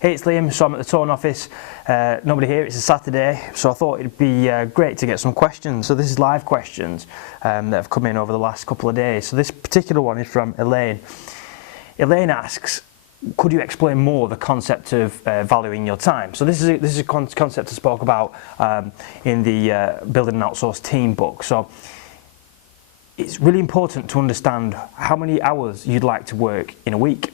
Hey, it's Liam, so I'm at the Tone office. Nobody here, it's a Saturday, so I thought it'd be great to get some questions. So this is live questions that have come in over the last couple of days. So this particular one is from Elaine. Elaine asks, could you explain more the concept of valuing your time? So this is a concept I spoke about in the Building an Outsourced Team book. So it's really important to understand how many hours you'd like to work in a week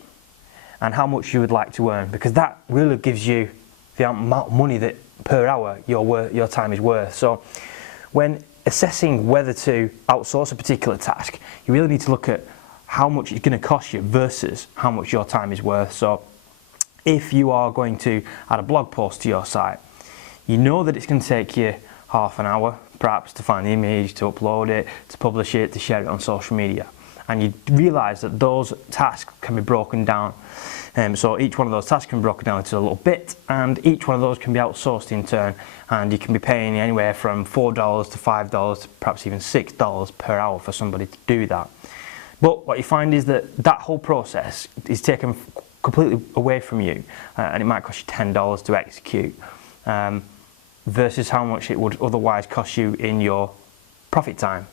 and how much you would like to earn, because that really gives you the amount of money that per hour your time is worth. So when assessing whether to outsource a particular task, you really need to look at how much it's going to cost you versus how much your time is worth. So if you are going to add a blog post to your site, you know that it's going to take you half an hour perhaps to find the image, to upload it, to publish it, to share it on social media. And you realise that those tasks can be broken down. So each one of those tasks can be broken down into a little bit, and each one of those can be outsourced in turn, and you can be paying anywhere from $4 to $5 to perhaps even $6 per hour for somebody to do that. But what you find is that that whole process is taken completely away from you, and it might cost you $10 to execute, versus how much it would otherwise cost you in your profit time.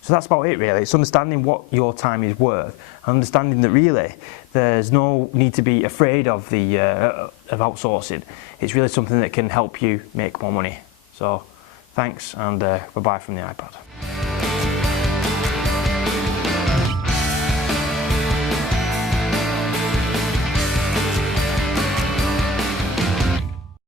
So that's about it really. It's understanding what your time is worth, and understanding that really there's no need to be afraid of outsourcing. It's really something that can help you make more money. So thanks, and bye-bye from the iPad.